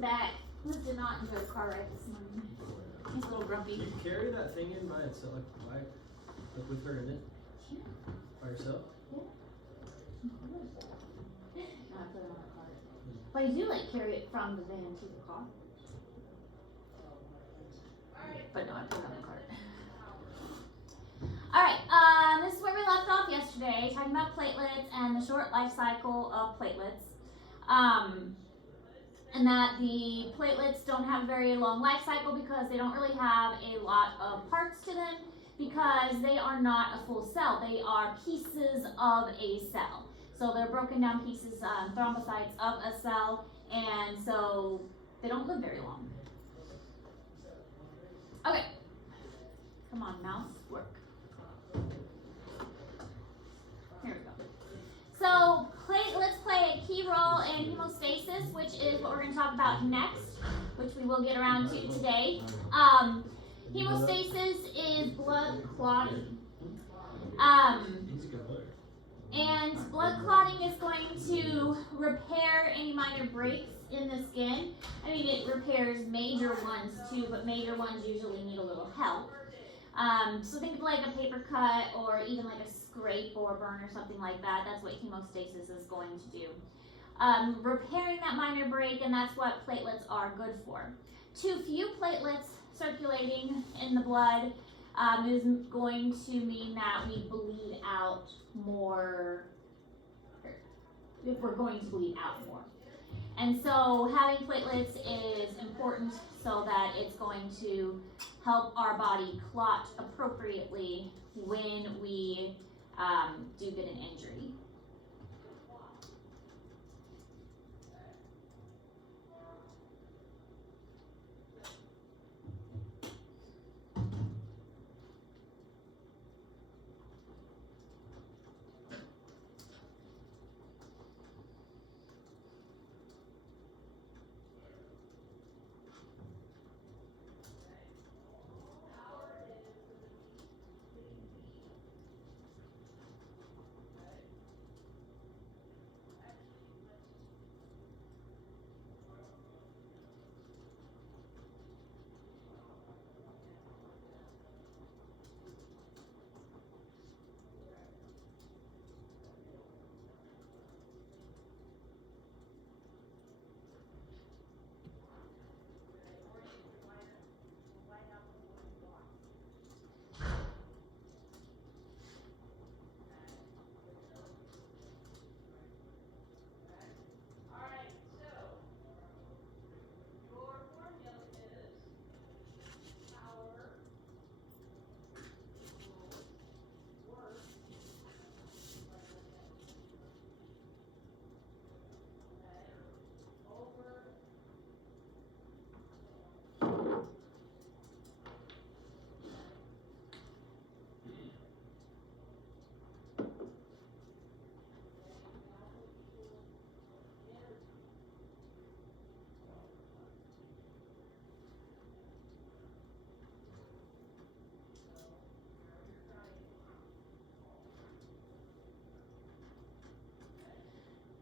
back. Liz did not enjoy the car ride this morning. He's a little grumpy. You carry that thing in by itself, like with her in it? Yeah. By herself? Yeah. No, I put it on the cart. But I do like carry it from the van to the car. But no, I put it on the cart. Alright, this is where we left off yesterday, talking about platelets and the short life cycle of platelets. And that the platelets don't have a very long life cycle because they don't really have a lot of parts to them because they are not a full cell. They are pieces of a cell. So they're broken down pieces, thrombocytes of a cell, and so they don't live very long. Okay. Come on, mouse, work. Here we go. So platelets play a key role in hemostasis, which is what we're going to talk about next, which we will get around to today. Hemostasis is blood clotting. And blood clotting is going to repair any minor breaks in the skin. I mean, it repairs major ones too, but major ones usually need a little help. So think of like a paper cut or even like a scrape or burn or something like that. That's what hemostasis is going to do. Repairing that minor break, and that's what platelets are good for. Too few platelets circulating in the blood is going to mean that we bleed out more, if we're going to bleed out more. And so having platelets is important so that it's going to help our body clot appropriately when we do get an injury.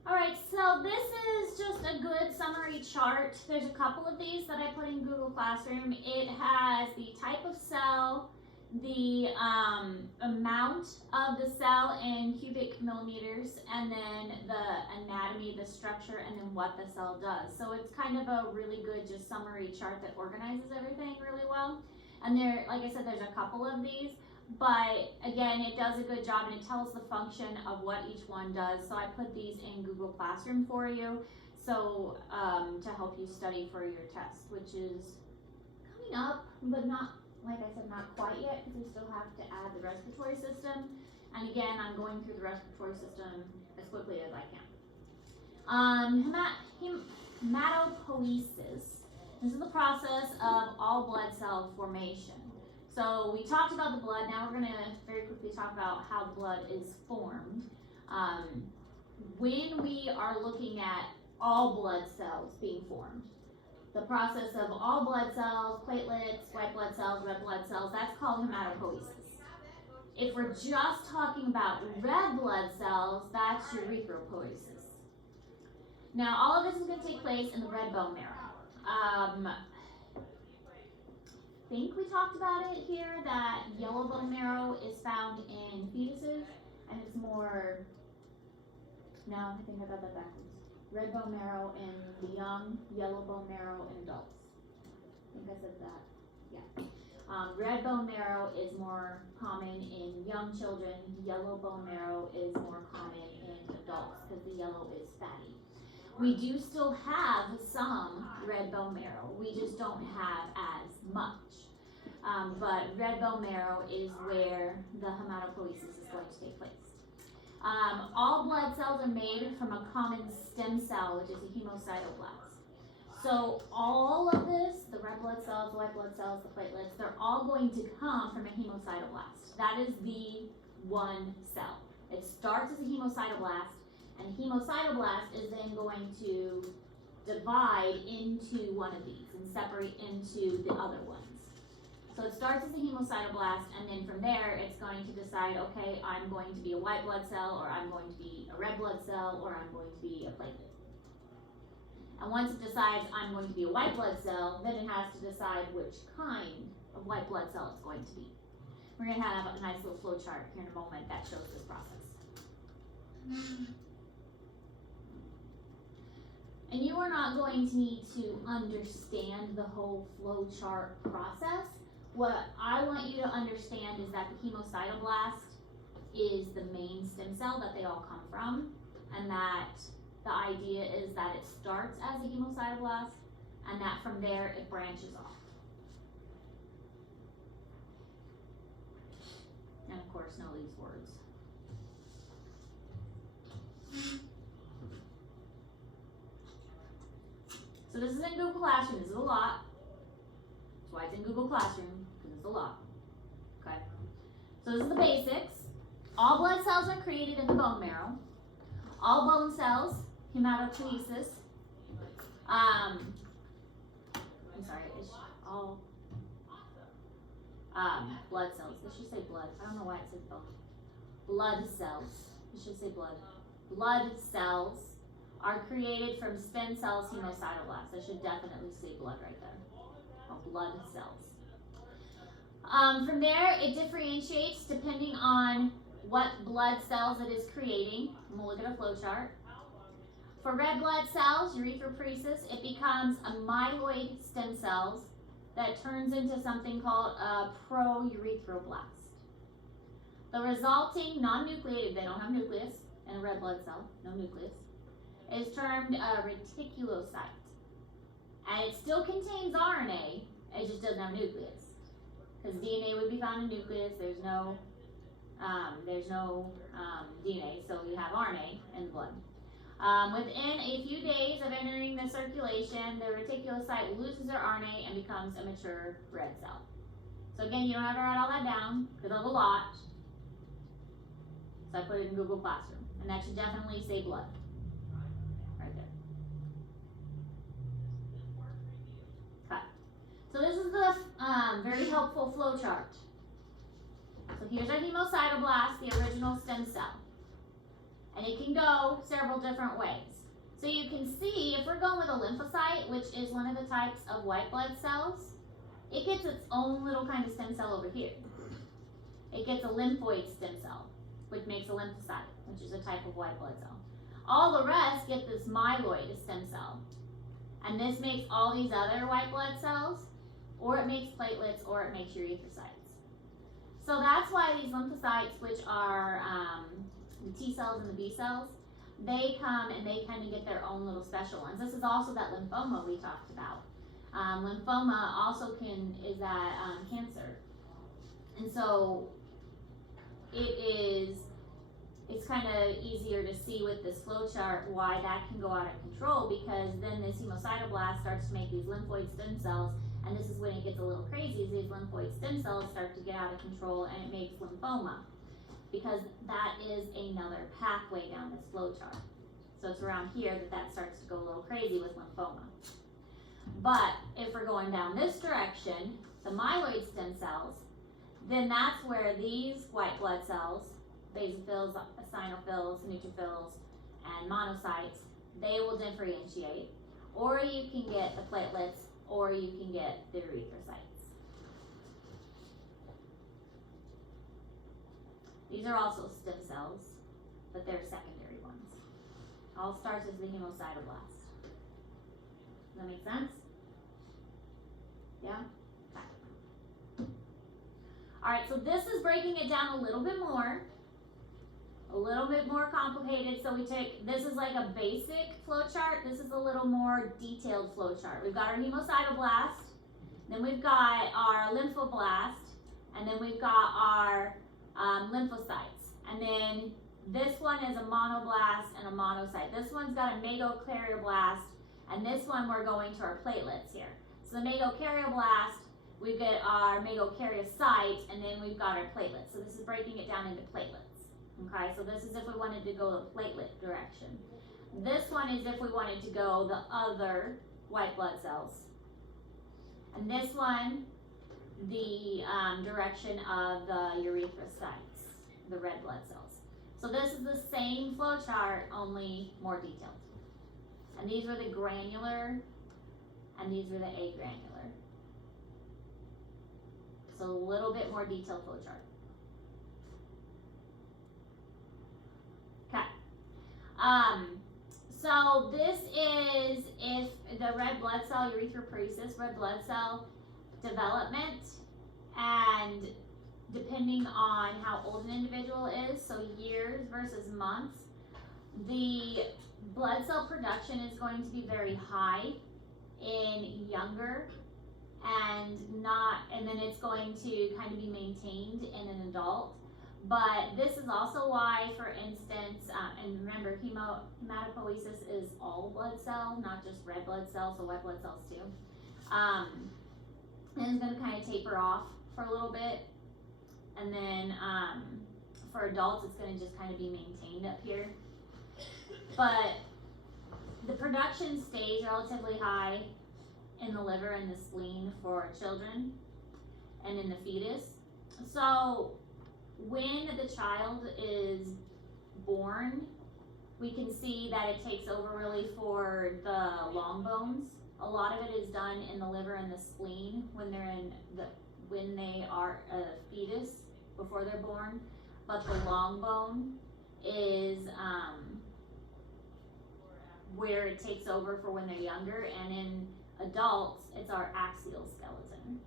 Alright, so this is just a good summary chart. There's a couple of these that I put in Google Classroom. It has the type of cell, the amount of the cell in cubic millimeters, and then the anatomy, the structure, and then what the cell does. So it's kind of a really good just summary chart that organizes everything really well. And there, like I said, there's a couple of these. But again, it does a good job and it tells the function of what each one does. So I put these in Google Classroom for you, so to help you study for your test, which is coming up, but not, like I said, not quite yet because we still have to add the respiratory system. And again, I'm going through the respiratory system as quickly as I can. Hematopoiesis. This is the process of all blood cell formation. So we talked about the blood. Now we're going to very quickly talk about how the blood is formed. When we are looking at all blood cells being formed, the process of all blood cells, platelets, white blood cells, red blood cells, that's called hematopoiesis. If we're just talking about red blood cells, that's erythropoiesis. Now all of this is going to take place in the red bone marrow. think we talked about it here that yellow bone marrow is found in fetuses, and it's more. No, I think I got that backwards. Red bone marrow in the young, yellow bone marrow in adults. I think I said that. Yeah. Red bone marrow is more common in young children. Yellow bone marrow is more common in adults because the yellow is fatty. We do still have some red bone marrow. We just don't have as much. But red bone marrow is where the hematopoiesis is going to take place. All blood cells are made from a common stem cell, which is a hemocytoblast. So all of this, the red blood cells, the white blood cells, the platelets, they're all going to come from a hemocytoblast. That is the one cell. It starts as a hemocytoblast, and hemocytoblast is then going to divide into one of these and separate into the other ones. So it starts as a hemocytoblast, and then from there it's going to decide, okay, I'm going to be a white blood cell, or I'm going to be a red blood cell, or I'm going to be a platelet. And once it decides I'm going to be a white blood cell, then it has to decide which kind of white blood cell it's going to be. We're going to have a nice little flow chart here in a moment that shows this process. And you are not going to need to understand the whole flow chart process. What I want you to understand is that the hemocytoblast is the main stem cell that they all come from, and that the idea is that it starts as a hemocytoblast, and that from there it branches off. And of course, know these words. So this is in Google Classroom. This is a lot. That's why it's in Google Classroom, because it's a lot. Okay. So this is the basics. All blood cells are created in the bone marrow. All bone cells, hematopoiesis. I'm sorry, it's all blood cells. This should say blood. I don't know why it says bone. Blood cells. It should say blood. Blood cells are created from stem cells, hemocytoblasts. I should definitely say blood right there. Oh, blood cells. From there, it differentiates depending on what blood cells it is creating. And we'll look at a flow chart. For red blood cells, erythropoiesis, it becomes a myeloid stem cells that turns into something called a prourethroblast. The resulting non-nucleated, they don't have nucleus in a red blood cell, no nucleus, is termed a reticulocyte. And it still contains RNA, it just doesn't have nucleus. Because DNA would be found in nucleus, there's no DNA, so you have RNA in the blood. Within a few days of entering the circulation, the reticulocyte loses their RNA and becomes a mature red cell. So again, you don't have to write all that down, because there's a lot. So I put it in Google Classroom, and that should definitely say blood. Right there. Okay. So this is the very helpful flow chart. So here's our hemocytoblast, the original stem cell. And it can go several different ways. So you can see, if we're going with a lymphocyte, which is one of the types of white blood cells, it gets its own little kind of stem cell over here. It gets a lymphoid stem cell, which makes a lymphocyte, which is a type of white blood cell. All the rest get this myeloid stem cell. And this makes all these other white blood cells, or it makes platelets, or it makes erythrocytes. So that's why these lymphocytes, which are the T cells and the B cells, they come and they kind of get their own little special ones. This is also that lymphoma we talked about. Lymphoma also is that cancer. And so it's kind of easier to see with this flow chart why that can go out of control, because then this hemocytoblast starts to make these lymphoid stem cells, and this is when it gets a little crazy, as these lymphoid stem cells start to get out of control and it makes lymphoma, because that is another pathway down this flow chart. So it's around here that starts to go a little crazy with lymphoma. But if we're going down this direction, the myeloid stem cells, then that's where these white blood cells, basophils, eosinophils, neutrophils, and monocytes, they will differentiate. or you can get the platelets, or you can get the erythrocytes. These are also stem cells, but they're secondary ones. All starts as the hemocytoblast. Does that make sense? Yeah? Okay. Alright, so this is breaking it down a little bit more complicated. So this is like a basic flow chart. This is a little more detailed flow chart. We've got our hemocytoblast, then we've got our lymphoblast, and then we've got our lymphocytes. And then this one is a monoblast and a monocyte. This one's got a megakaryoblast, and this one we're going to our platelets here. So the megakaryoblast, we've got our megakaryocyte, and then we've got our platelets. So this is breaking it down into platelets. Okay, so this is if we wanted to go the platelet direction. This one is if we wanted to go the other white blood cells. And this one, the direction of the erythrocytes, the red blood cells. So this is the same flow chart, only more detailed. And these were the granular, and these were the agranular. So a little bit more detailed flow chart. So this is if the red blood cell, erythropoiesis, red blood cell development, and depending on how old an individual is, so years versus months, the blood cell production is going to be very high in younger and then it's going to kind of be maintained in an adult. But this is also why, for instance, and remember, hematopoiesis is all blood cell, not just red blood cells, so white blood cells too. And it's going to kind of taper off for a little bit. And then for adults, it's going to just kind of be maintained up here. But the production stays relatively high in the liver and the spleen for children and in the fetus. So when the child is born, we can see that it takes over really for the long bones. A lot of it is done in the liver and the spleen when they are a fetus before they're born. But the long bone is where it takes over for when they're younger, and in adults, it's our axial skeleton.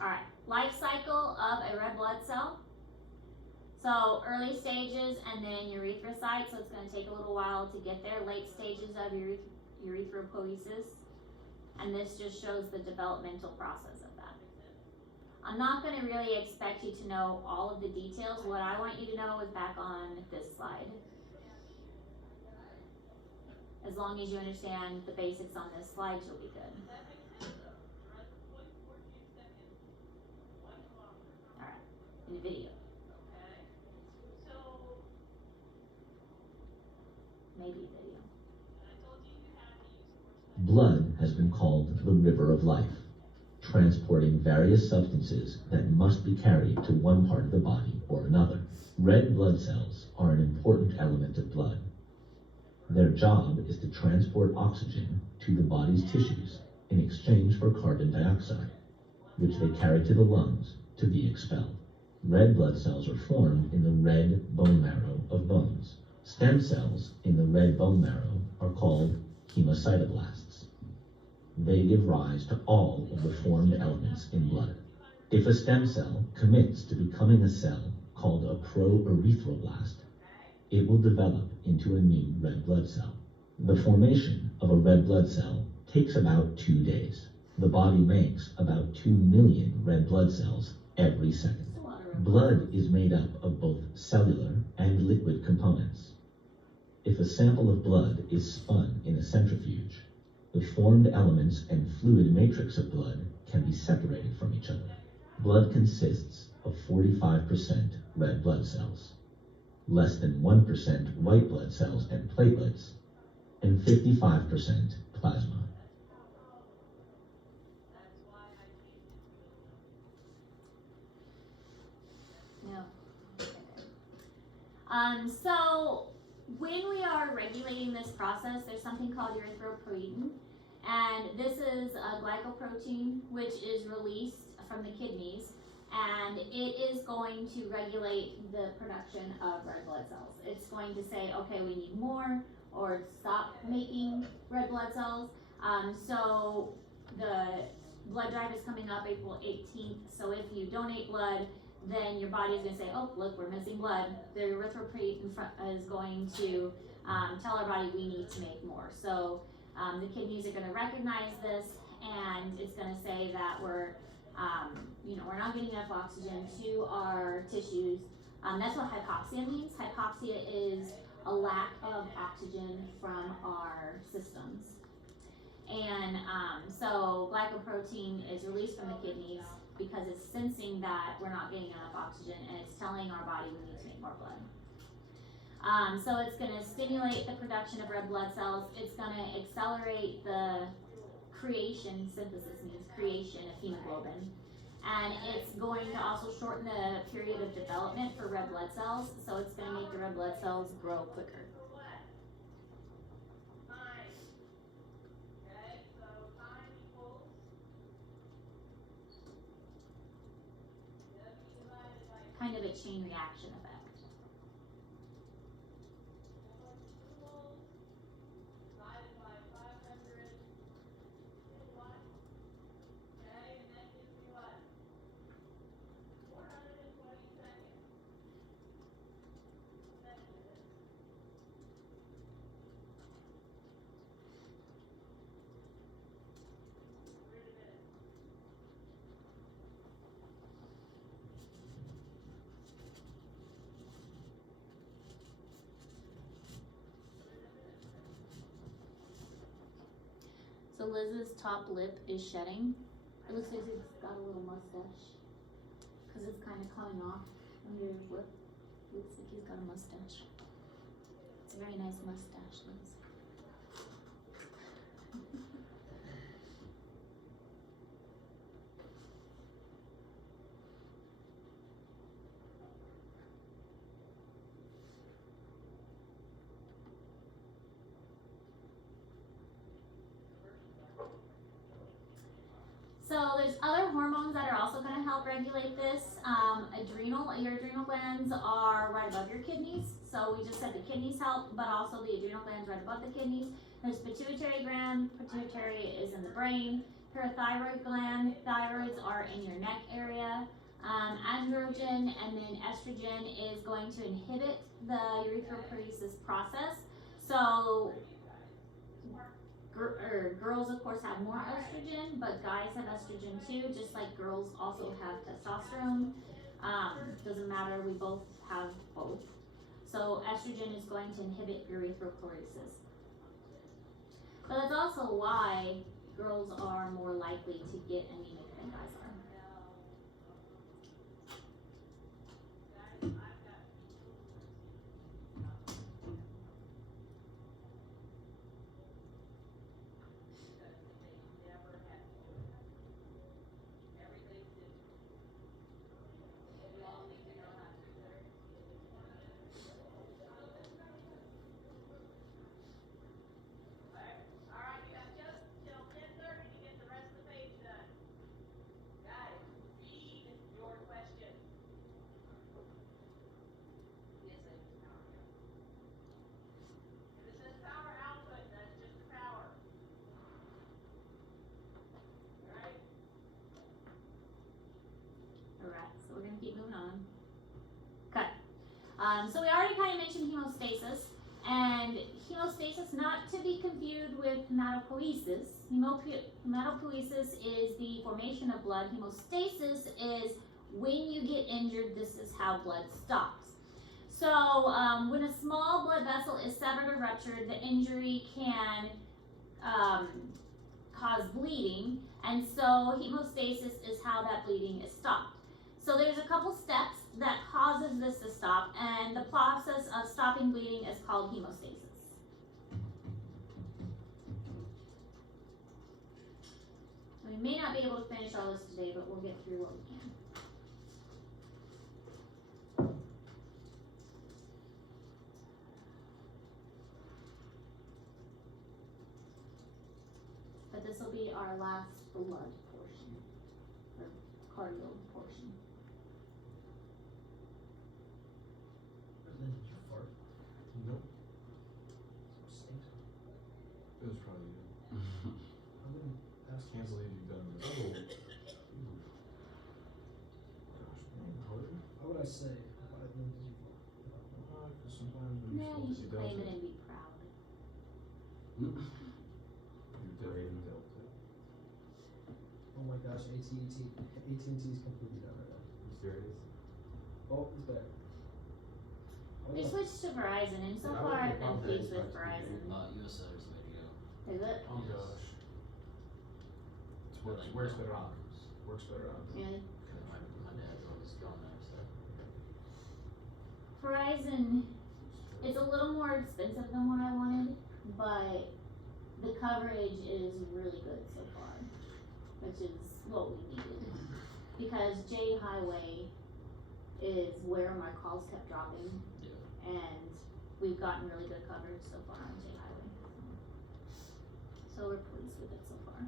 Alright, life cycle of a red blood cell. So early stages and then erythrocytes, so it's going to take a little while to get there. Late stages of erythropoiesis, and this just shows the developmental process of that. I'm not going to really expect you to know all of the details. What I want you to know is back on this slide. As long as you understand the basics on this slide, you'll be good. Alright, in the video. Maybe a video. Blood has been called the river of life, transporting various substances that must be carried to one part of the body or another. Red blood cells are an important element of blood. Their job is to transport oxygen to the body's tissues in exchange for carbon dioxide, which they carry to the lungs to be expelled. Red blood cells are formed in the red bone marrow of bones. Stem cells in the red bone marrow are called hemocytoblasts. They give rise to all of the formed elements in blood. If a stem cell commits to becoming a cell called a proerythroblast, it will develop into a new red blood cell. The formation of a red blood cell takes about 2 days. The body makes about 2 million red blood cells every second. Blood is made up of both cellular and liquid components. If a sample of blood is spun in a centrifuge, the formed elements and fluid matrix of blood can be separated from each other. Blood consists of 45% red blood cells, less than 1% white blood cells and platelets, and 55% plasma. So when we are regulating this process, there's something called erythropoietin, and this is a glycoprotein which is released from the kidneys, and it is going to regulate the production of red blood cells. It's going to say, okay, we need more, or stop making red blood cells. So the blood drive is coming up April 18th, so if you donate blood, then your body is going to say, oh, look, we're missing blood. The erythropoietin is going to tell our body we need to make more. So the kidneys are going to recognize this, and it's going to say that we're not getting enough oxygen to our tissues. That's what hypoxia means. Hypoxia is a lack of oxygen from our systems. And so glycoprotein is released from the kidneys because it's sensing that we're not getting enough oxygen, and it's telling our body we need to make more blood. So it's going to stimulate the production of red blood cells. It's going to accelerate the synthesis means creation of hemoglobin. And it's going to also shorten the period of development for red blood cells, so it's going to make the red blood cells grow quicker. Kind of a chain reaction effect. So Liz's top lip is shedding. It looks like he's got a little mustache because it's kind of coming off under his lip. Looks like he's got a mustache. It's a very nice mustache, Liz. So there's other hormones that are also going to help regulate this. Your adrenal glands are right above your kidneys. So we just said the kidneys help, but also the adrenal glands right above the kidneys. There's pituitary gland. Pituitary is in the brain. Parathyroid gland. Thyroids are in your neck area. Androgen and then estrogen is going to inhibit the erythropoiesis process. So girls, of course, have more estrogen, but guys have estrogen too, just like girls also have testosterone. Doesn't matter, we both have both. So estrogen is going to inhibit erythropoiesis. But that's also why girls are more likely to get anemic than guys are. So we're going to keep moving on. Okay. So we already kind of mentioned hemostasis. And hemostasis, not to be confused with hematopoiesis. Hematopoiesis is the formation of blood. Hemostasis is when you get injured, this is how blood stops. So when a small blood vessel is severed or ruptured, the injury can cause bleeding. And so hemostasis is how that bleeding is stopped. So there's a couple steps that causes this to stop, and the process of stopping bleeding is called hemostasis. We may not be able to finish all this today, but we'll get through what we can. this will be our last blood portion, or cardio portion. Did you fart? Nope. It stinks. It was probably you. I wouldn't ask. Can't believe you've done this. Oh. Gosh, man, Harder? Why would I say? Why did you fart? Because sometimes when Yeah, you should does claim it it, and be proud. you definitely dealt it. Oh my gosh, AT&T is completely done right now. You serious? Oh, it's back. They switched to Verizon, and so Yeah, I far wouldn't I've been have pleased thought with that. Verizon. US Cellular's the way to go. Is it? Oh Yes. gosh. It's But, works, like, works no better on problems. works better on Really? My dad's always gone there, so. Verizon, it's a little more expensive than what I wanted, but the coverage is really good so far, which is what we needed. Because J Highway is where my calls kept dropping, Yeah. and we've gotten really good coverage so far on J Highway. So we're pleased with it so far.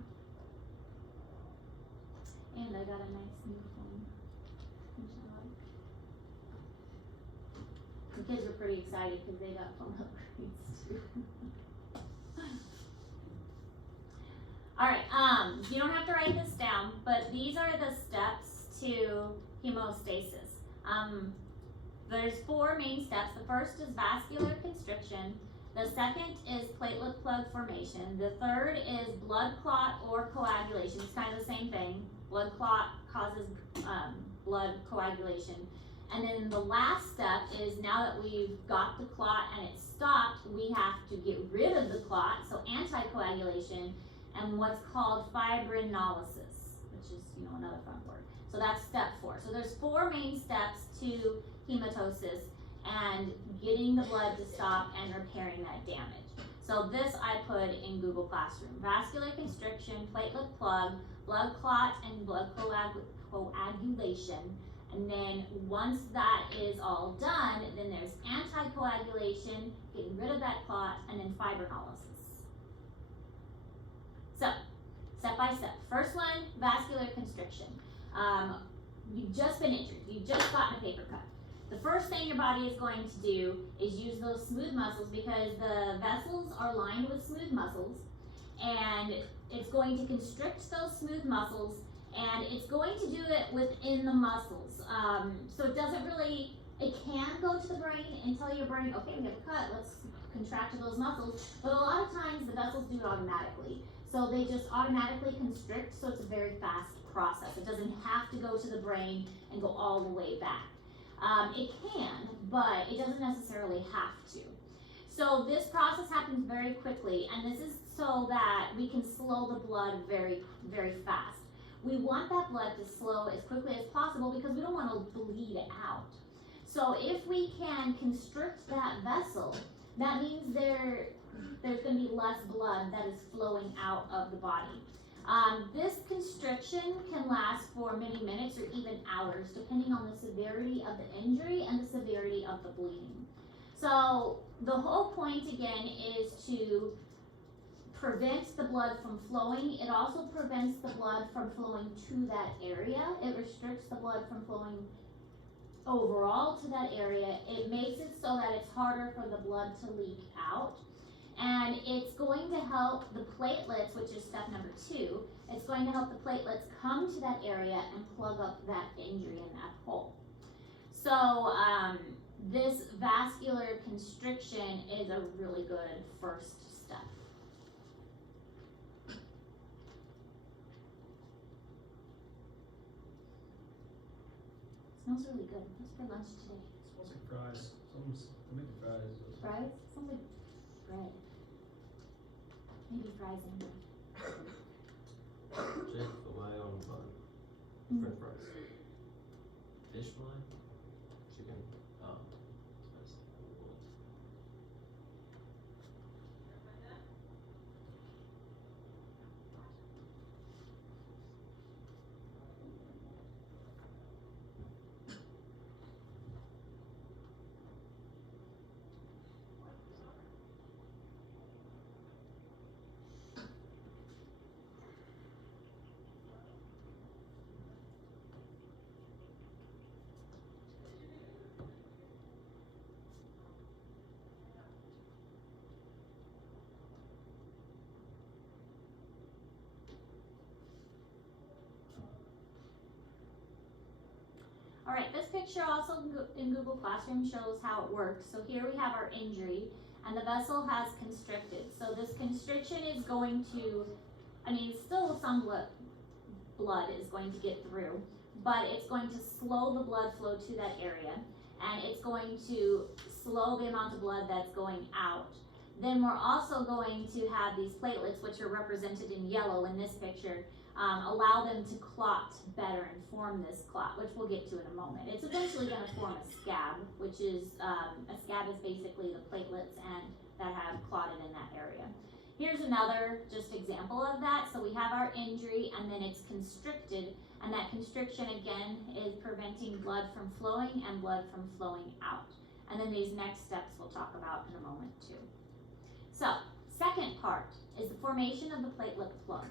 And I got a nice new phone, which I like. The kids were pretty excited because they got phone upgrades too. Alright, you don't have to write this down, but these are the steps to hemostasis. There's 4 main steps. The first is vascular constriction. The second is platelet plug formation. The third is blood clot or coagulation. It's kind of the same thing. Blood clot causes blood coagulation. And then the last step is, now that we've got the clot and it's stopped, we have to get rid of the clot, so anticoagulation, and what's called fibrinolysis, which is, another fun word. So that's step 4. So there's 4 main steps to hematosis and getting the blood to stop and repairing that damage. So this I put in Google Classroom. Vascular constriction, platelet plug, blood clot, and blood coagulation. And then once that is all done, then there's anticoagulation, getting rid of that clot, and then fibrinolysis. So, step by step. First one, vascular constriction. You've just been injured. You've just gotten a paper cut. The first thing your body is going to do is use those smooth muscles, because the vessels are lined with smooth muscles, and it's going to constrict those smooth muscles, and it's going to do it within the muscles. So it doesn't really, it can go to the brain and tell your brain, okay, we have a cut, let's contract those muscles, but a lot of times the vessels do it automatically. So they just automatically constrict, so it's a very fast process. It doesn't have to go to the brain and go all the way back. It can, but it doesn't necessarily have to. So this process happens very quickly, and this is so that we can slow the blood very, very fast. We want that blood to slow as quickly as possible because we don't want to bleed out. So if we can constrict that vessel, that means there's going to be less blood that is flowing out of the body. This constriction can last for many minutes or even hours, depending on the severity of the injury and the severity of the bleeding. So the whole point again is to prevent the blood from flowing. It also prevents the blood from flowing to that area. It restricts the blood from flowing overall to that area. It makes it so that it's harder for the blood to leak out. And it's going to help the platelets, which is step number 2, it's going to help the platelets come to that area and plug up that injury in that hole. So this vascular constriction is a really good first step. Smells really good. What's for lunch today? It smells like fries. Someone's making fries. Fries? Sounds like bread. Maybe fries and bread. Chick-fil-A on bun. French fries. Fish fillet? Chicken. Oh. That's cool. Alright, this picture also in Google Classroom shows how it works. So here we have our injury, and the vessel has constricted. So this constriction is going to, still some blood is going to get through, but it's going to slow the blood flow to that area, and it's going to slow the amount of blood that's going out. Then we're also going to have these platelets, which are represented in yellow in this picture, allow them to clot better and form this clot, which we'll get to in a moment. It's eventually going to form a scab, which is, a scab is basically the platelets and that have clotted in that area. Here's another just example of that. So we have our injury and then it's constricted, and that constriction again is preventing blood from flowing and blood from flowing out. And then these next steps we'll talk about in a moment too. So, second part is the formation of the platelet plug.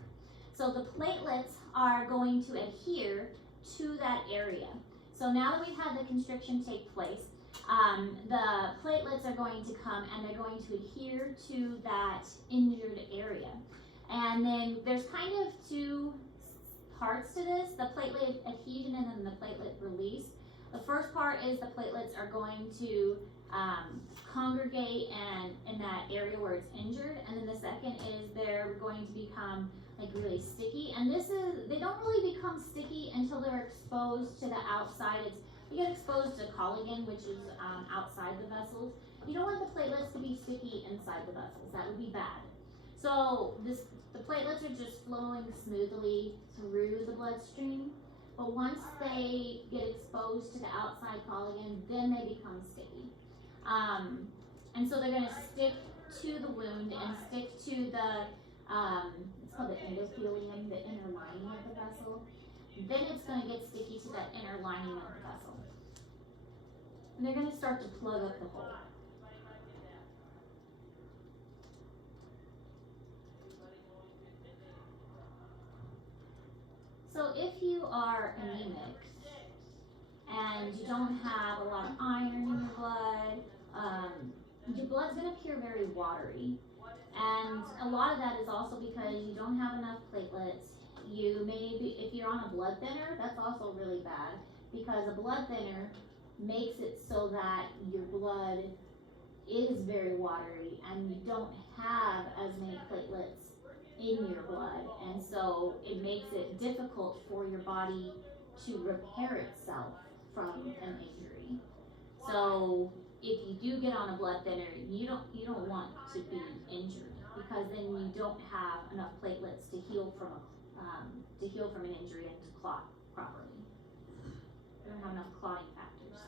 So the platelets are going to adhere to that area. So now that we've had the constriction take place, the platelets are going to come and they're going to adhere to that injured area. And then there's kind of two parts to this, the platelet adhesion and then the platelet release. The first part is the platelets are going to congregate and in that area where it's injured, and then the second is they're going to become like really sticky, and they don't really become sticky until they're exposed to the outside. You get exposed to collagen, which is outside the vessels. You don't want the platelets to be sticky inside the vessels. That would be bad. So the platelets are just flowing smoothly through the bloodstream, but once they get exposed to the outside collagen, then they become sticky. And so they're going to stick to the wound and stick to the, it's called the endothelium, the inner lining of the vessel. Then it's going to get sticky to that inner lining of the vessel. And they're going to start to plug up the hole. So if you are anemic and you don't have a lot of iron in your blood's going to appear very watery. And a lot of that is also because you don't have enough platelets. You may be, if you're on a blood thinner, that's also really bad, because a blood thinner makes it so that your blood is very watery and you don't have as many platelets in your blood, and so it makes it difficult for your body to repair itself from an injury. So if you do get on a blood thinner, you don't want to be injured, because then you don't have enough platelets to heal from an injury and to clot properly. You don't have enough clotting factors.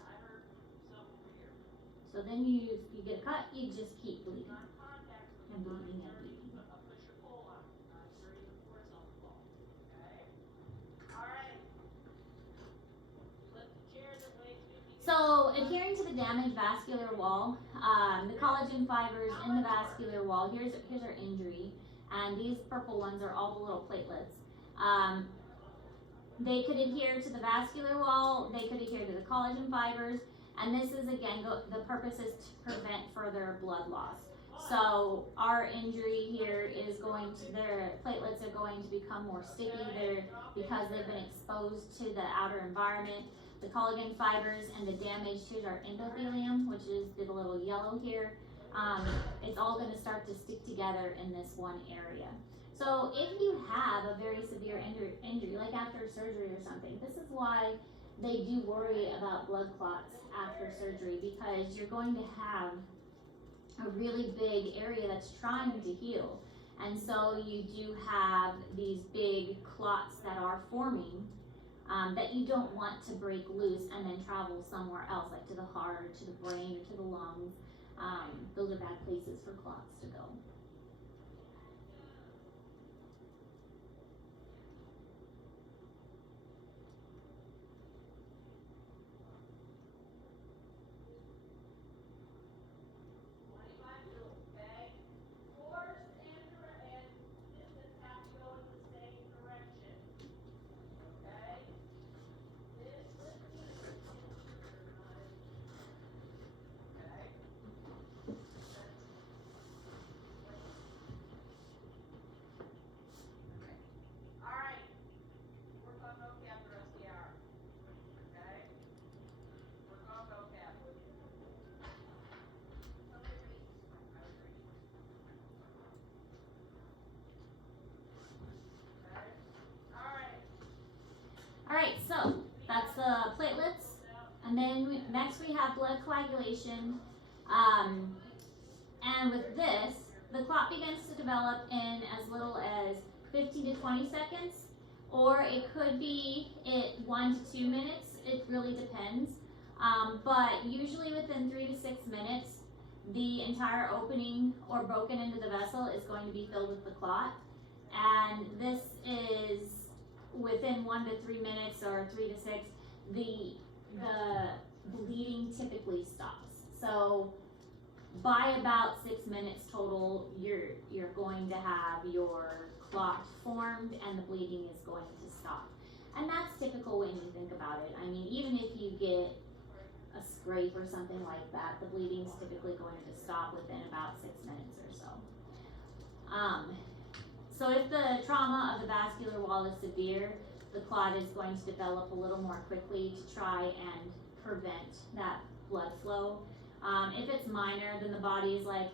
So then you get a cut, you just keep bleeding and bleeding and bleeding. So adhering to the damaged vascular wall, the collagen fibers in the vascular wall, here's our injury, and these purple ones are all the little platelets. They could adhere to the vascular wall, they could adhere to the collagen fibers, and this is again, the purpose is to prevent further blood loss. So our injury here is their platelets are going to become more sticky because they've been exposed to the outer environment. The collagen fibers and the damage, here's our endothelium, which is the little yellow here. It's all going to start to stick together in this one area. So if you have a very severe injury, like after surgery or something, this is why they do worry about blood clots after surgery, because you're going to have a really big area that's trying to heal. And so you do have these big clots that are forming that you don't want to break loose and then travel somewhere else, like to the heart or to the brain or to the lungs. Those are bad places for clots to go. have blood coagulation, and with this, the clot begins to develop in as little as 15 to 20 seconds, or it could be 1 to 2 minutes. It really depends. But usually within 3 to 6 minutes, the entire opening or broken end of the vessel is going to be filled with the clot. And this is within 1 to 3 minutes or 3 to 6, the bleeding typically stops. So by about 6 minutes total, you're going to have your clot formed and the bleeding is going to stop. And that's typical when you think about it. I mean, even if you get a scrape or something like that, the bleeding is typically going to stop within about 6 minutes or so. So if the trauma of the vascular wall is severe, the clot is going to develop a little more quickly to try and prevent that blood flow. If it's minor, then the body is like,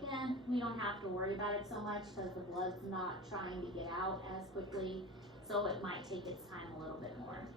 we don't have to worry about it so much because the blood's not trying to get out as quickly, so it might take its time a little bit more.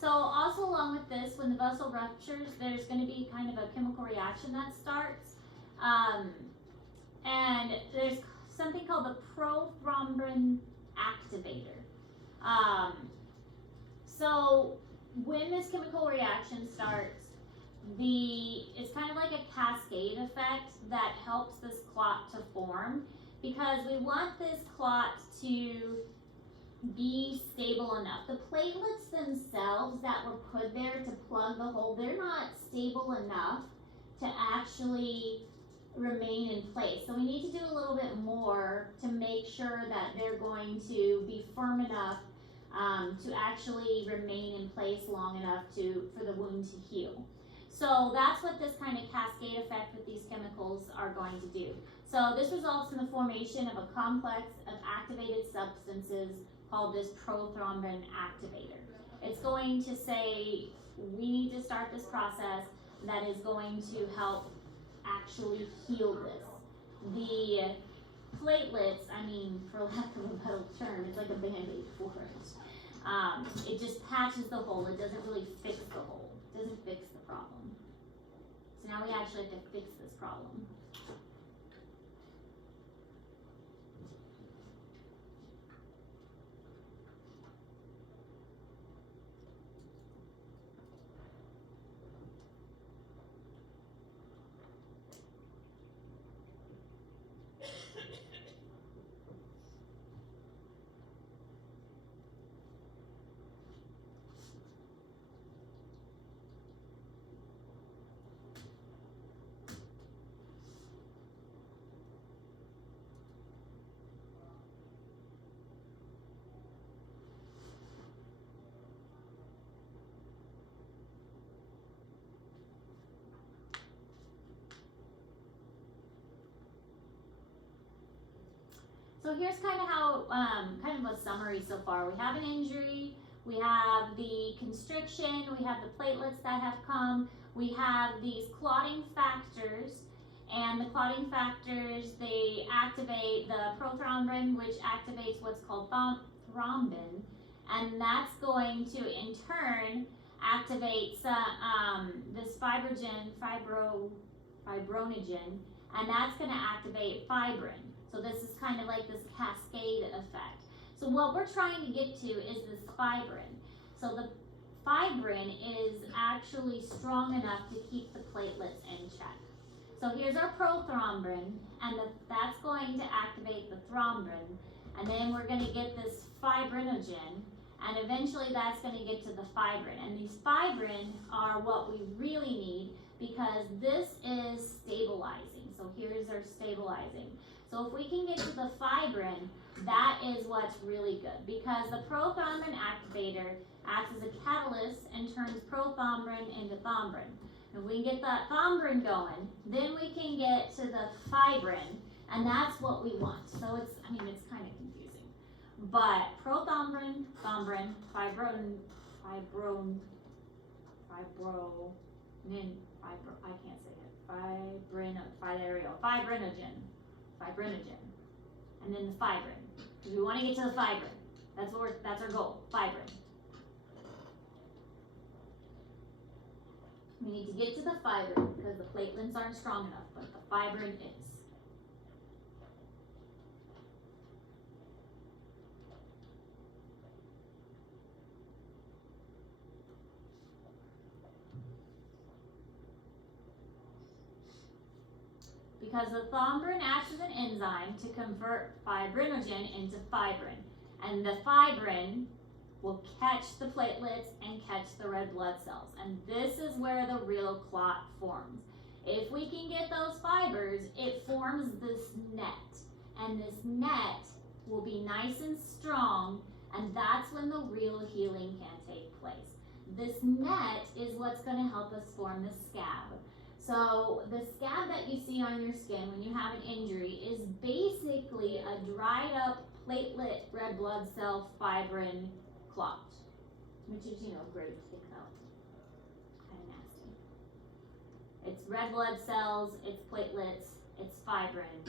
So also along with this, when the vessel ruptures, there's going to be kind of a chemical reaction that starts. And there's something called the prothrombin activator. So when this chemical reaction starts, it's kind of like a cascade effect that helps this clot to form, because we want this clot to be stable enough. The platelets themselves that were put there to plug the hole, they're not stable enough to actually remain in place. So we need to do a little bit more to make sure that they're going to be firm enough to actually remain in place long enough for the wound to heal. So that's what this kind of cascade effect with these chemicals are going to do. So this results in the formation of a complex of activated substances called this prothrombin activator. It's going to say, we need to start this process that is going to help actually heal this. The platelets, I mean, for lack of a better term, it's like a band-aid for it. It just patches the hole. It doesn't really fix the hole. It doesn't fix the problem. So now we actually have to fix this problem. So here's kind of how, kind of a summary so far. We have an injury, we have the constriction, we have the platelets that have come, we have these clotting factors, and the clotting factors, they activate the prothrombin, which activates what's called thrombin, and that's going to, in turn, activate this fibrinogen, and that's going to activate fibrin. So this is kind of like this cascade effect. So what we're trying to get to is this fibrin. So the fibrin is actually strong enough to keep the platelets in check. So here's our prothrombin, and that's going to activate the thrombin, and then we're going to get this fibrinogen, and eventually that's going to get to the fibrin. And these fibrin are what we really need because this is stabilizing. So here's our stabilizing. So if we can get to the fibrin, that is what's really good because the prothrombin activator acts as a catalyst and turns prothrombin into thrombin. If we can get that thrombin going, then we can get to the fibrin, and that's what we want. So it's kind of confusing. But prothrombin, thrombin, fibronin, I can't say it. Fibrinogen, and then the fibrin. Because we want to get to the fibrin. That's our goal, fibrin. We need to get to the fibrin because the platelets aren't strong enough, but the fibrin is. Because the thrombin acts as an enzyme to convert fibrinogen into fibrin, and the fibrin will catch the platelets and catch the red blood cells, and this is where the real clot forms. If we can get those fibers, it forms this net, and this net will be nice and strong, and that's when the real healing can take place. This net is what's going to help us form the scab. So the scab that you see on your skin when you have an injury is basically a dried up platelet red blood cell fibrin clot, which is, great to think about. Kind of nasty. It's red blood cells, it's platelets, it's fibrin,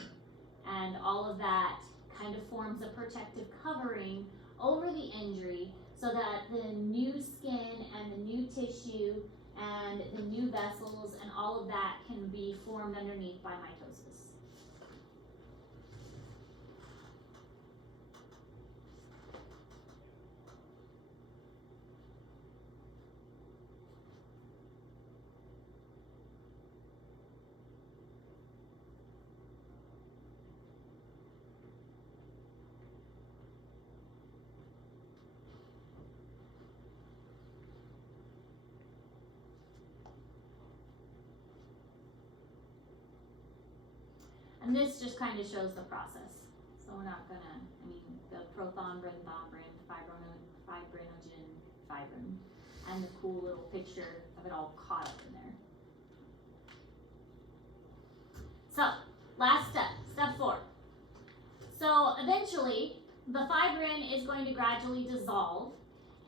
and all of that kind of forms a protective covering over the injury so that the new skin and the new tissue and the new vessels and all of that can be formed underneath by mitosis. And this just kind of shows the process. So we're not gonna, the prothrombin, fibrinogen, fibrin, and the cool little picture of it all caught up in there. So, last step, step 4. So eventually, the fibrin is going to gradually dissolve,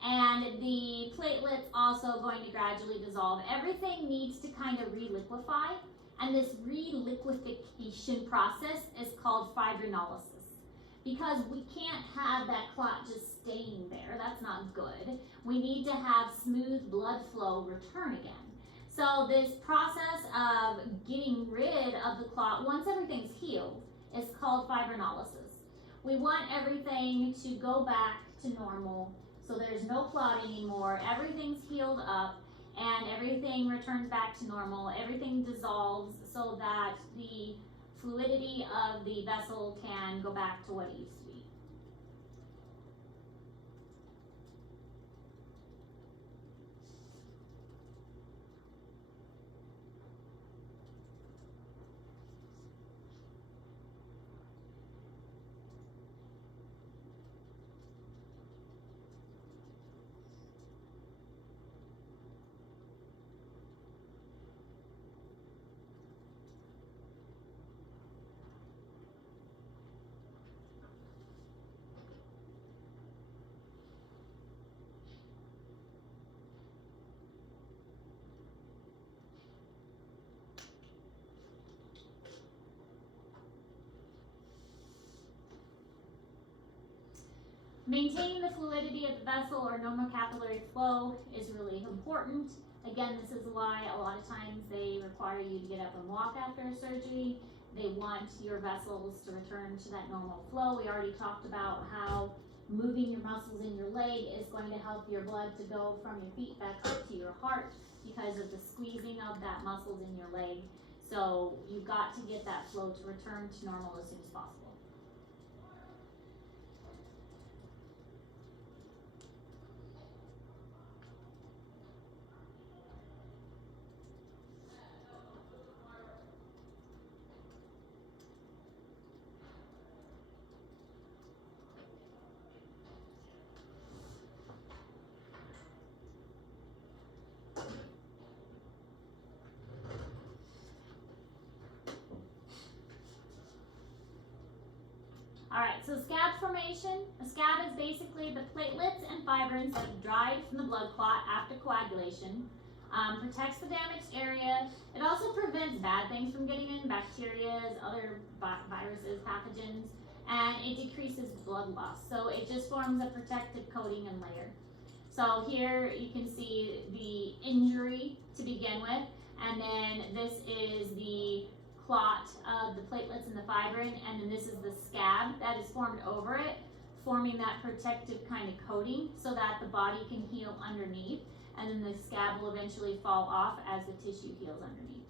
and the platelets also going to gradually dissolve. Everything needs to kind of reliquefy. And this reliquefaction process is called fibrinolysis. Because we can't have that clot just staying there, that's not good. We need to have smooth blood flow return again. So this process of getting rid of the clot, once everything's healed, is called fibrinolysis. We want everything to go back to normal, so there's no clot anymore, everything's healed up, and everything returns back to normal, everything dissolves so that the fluidity of the vessel can go back to what it used to be. Maintaining the fluidity of the vessel or normal capillary flow is really important. Again, this is why a lot of times they require you to get up and walk after a surgery. They want your vessels to return to that normal flow. We already talked about how moving your muscles in your leg is going to help your blood to go from your feet back up to your heart because of the squeezing of that muscles in your leg. So you've got to get that flow to return to normal as soon as possible. Alright, so scab formation. A scab is basically the platelets and fibrins that have dried from the blood clot after coagulation. Protects the damaged area. It also prevents bad things from getting in, bacteria, other viruses, pathogens, and it decreases blood loss. So it just forms a protective coating and layer. So here you can see the injury to begin with, and then this is the clot of the platelets and the fibrin, and then this is the scab that is formed over it, forming that protective kind of coating so that the body can heal underneath, and then the scab will eventually fall off as the tissue heals underneath.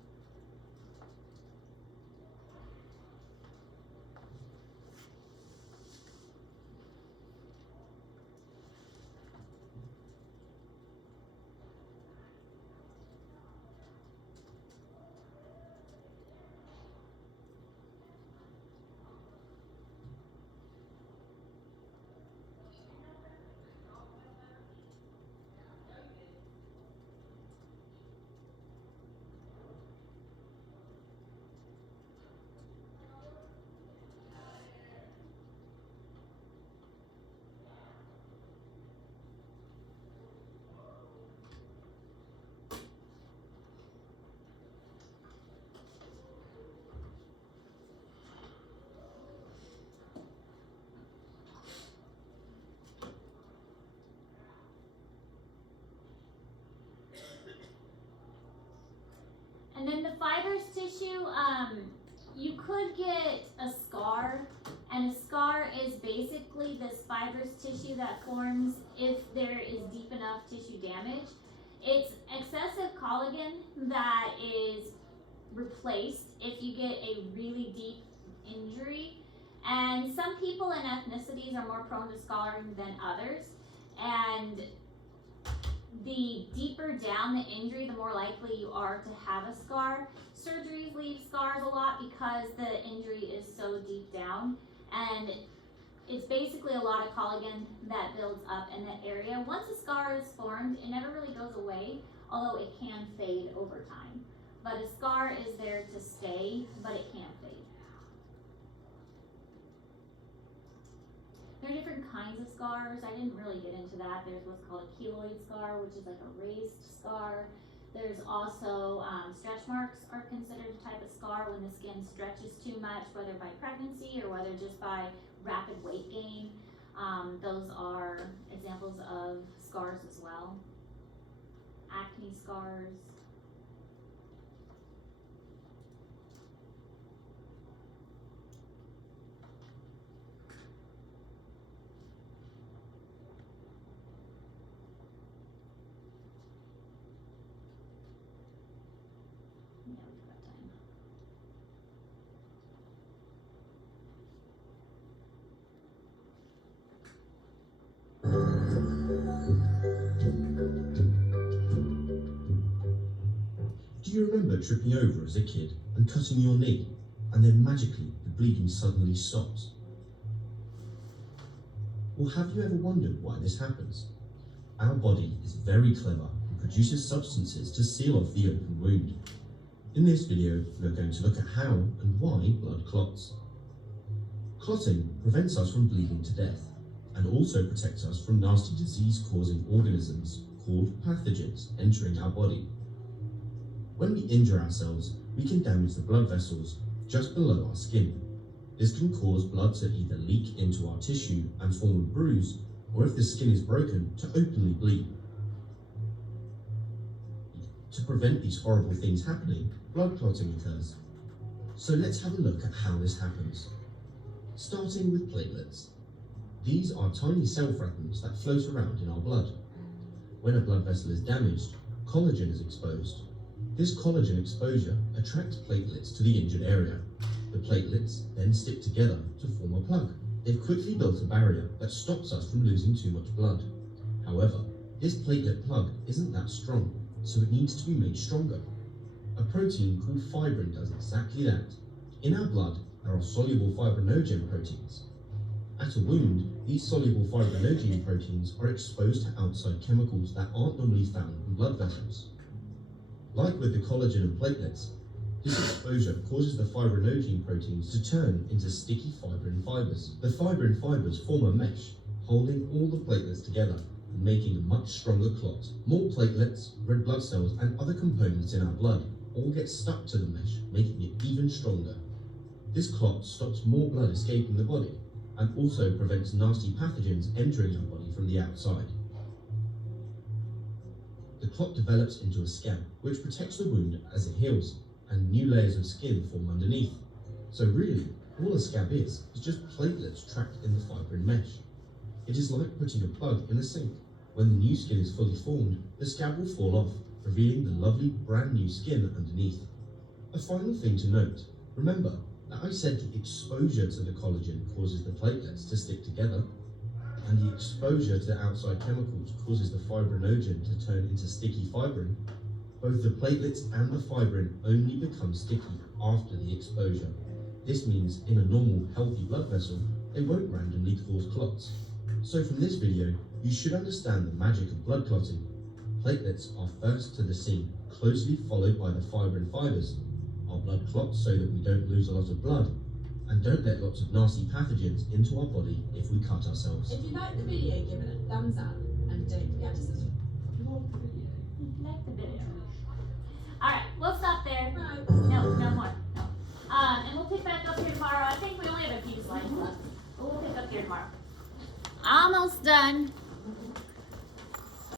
And then the fibrous tissue, you could get a scar, and a scar is basically this fibrous tissue that forms if there is deep enough tissue damage. It's excessive collagen that is replaced if you get a really deep injury. And some people and ethnicities are more prone to scarring than others. And the deeper down the injury, the more likely you are to have a scar. Surgeries leave scars a lot because the injury is so deep down, and it's basically a lot of collagen that builds up in that area. Once a scar is formed, it never really goes away, although it can fade over time. But a scar is there to stay, but it can fade. There are different kinds of scars. I didn't really get into that. There's what's called a keloid scar, which is like a raised scar. There's also stretch marks are considered a type of scar when the skin stretches too much, whether by pregnancy or whether just by rapid weight gain. Those are examples of scars as well. Acne scars. Do you remember tripping over as a kid and cutting your knee, and then magically the bleeding suddenly stops? Or have you ever wondered why this happens? Our body is very clever and produces substances to seal off the open wound. In this video, we are going to look at how and why blood clots. Clotting prevents us from bleeding to death, and also protects us from nasty disease-causing organisms called pathogens entering our body. When we injure ourselves, we can damage the blood vessels just below our skin. This can cause blood to either leak into our tissue and form a bruise, or if the skin is broken, to openly bleed. To prevent these horrible things happening, blood clotting occurs. So let's have a look at how this happens. Starting with platelets. These are tiny cell fragments that float around in our blood. When a blood vessel is damaged, collagen is exposed. This collagen exposure attracts platelets to the injured area. The platelets then stick together to form a plug. They've quickly built a barrier that stops us from losing too much blood. However, this platelet plug isn't that strong, so it needs to be made stronger. A protein called fibrin does exactly that. In our blood, there are soluble fibrinogen proteins. At a wound, these soluble fibrinogen proteins are exposed to outside chemicals that aren't normally found in blood vessels. Like with the collagen and platelets, this exposure causes the fibrinogen proteins to turn into sticky fibrin fibers. The fibrin fibers form a mesh, holding all the platelets together and making a much stronger clot. More platelets, red blood cells, and other components in our blood all get stuck to the mesh, making it even stronger. This clot stops more blood escaping the body and also prevents nasty pathogens entering our body from the outside. The clot develops into a scab, which protects the wound as it heals, and new layers of skin form underneath. So really, all a scab is just platelets trapped in the fibrin mesh. It is like putting a plug in a sink. When the new skin is fully formed, the scab will fall off, revealing the lovely brand new skin underneath. A final thing to note, remember that I said the exposure to the collagen causes the platelets to stick together, and the exposure to the outside chemicals causes the fibrinogen to turn into sticky fibrin. Both the platelets and the fibrin only become sticky after the exposure. This means in a normal, healthy blood vessel, they won't randomly cause clots. So from this video, you should understand the magic of blood clotting. Platelets are first to the scene, closely followed by the fibrin fibers. Our blood clots so that we don't lose a lot of blood, and don't let lots of nasty pathogens into our body if we cut ourselves. If you like the video, give it a thumbs up and don't forget to subscribe. Like the video. Alright, we'll stop there. No. No more. No. And we'll pick back up here tomorrow. I think we only have a few slides left, but we'll pick up here tomorrow. Almost done.